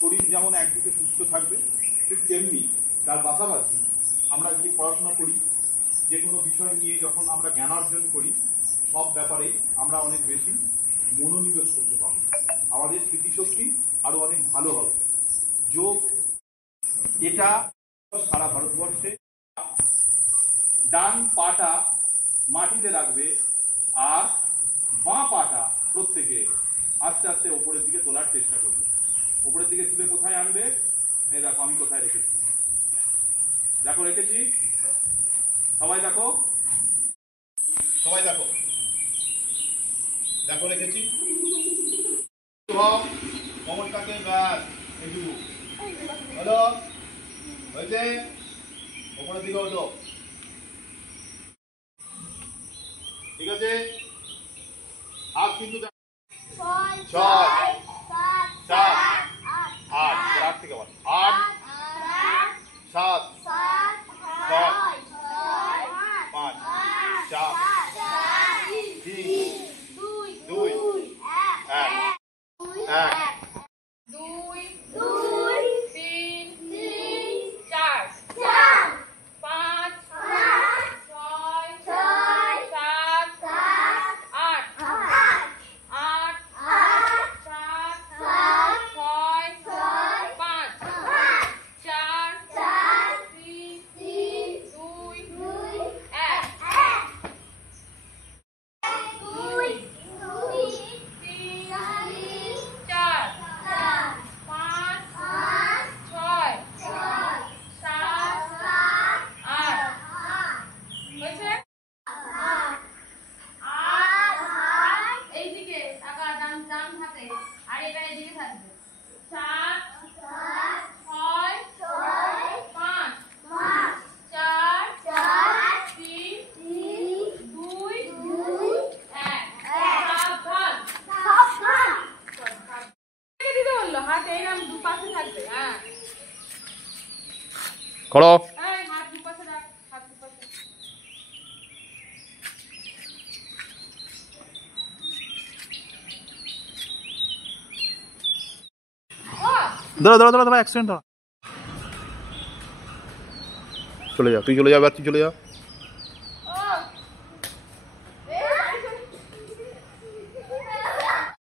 শরীর যেমন একদিকে সুস্থ থাকবে, ঠিক তেমনি তার পাশাপাশি আমরা যে পড়াশোনা করি, যে কোনো বিষয় নিয়ে যখন আমরা জ্ঞান অর্জন করি, সব ব্যাপারেই আমরা অনেক বেশি মনোনিবেশ করতে পারবো। আমাদের স্মৃতিশক্তি আরো অনেক ভালো হবে। যোগ এটা সারা ভারতবর্ষে ডান পাটা মাটিতে রাখবে আর বাঁ পাটা প্রত্যেকে আস্তে আস্তে ওপরের দিকে তোলার চেষ্টা করবে। ওপরের দিকে তুলে কোথায় আনবে? এই দেখো আমি কোথায় রেখেছি, দেখো রেখেছি, সবাই দেখো, সবাই দেখো, দেখো রেখেছি। কোমরটাকে ব্যাস এইটুকু হলো, হয়েছে? ওপরের দিকে ওঠো, ঠিক আছে? হাত কিন্তু 6 7 8 8 থেকে 8 7 6 5 4 3 2 1 করো। দাঁড়া দাঁড়া দাঁড়া দাঁড়া, অ্যাক্সিডেন্ট। চলে যা, তুই চলে যা, তুই চলে যা।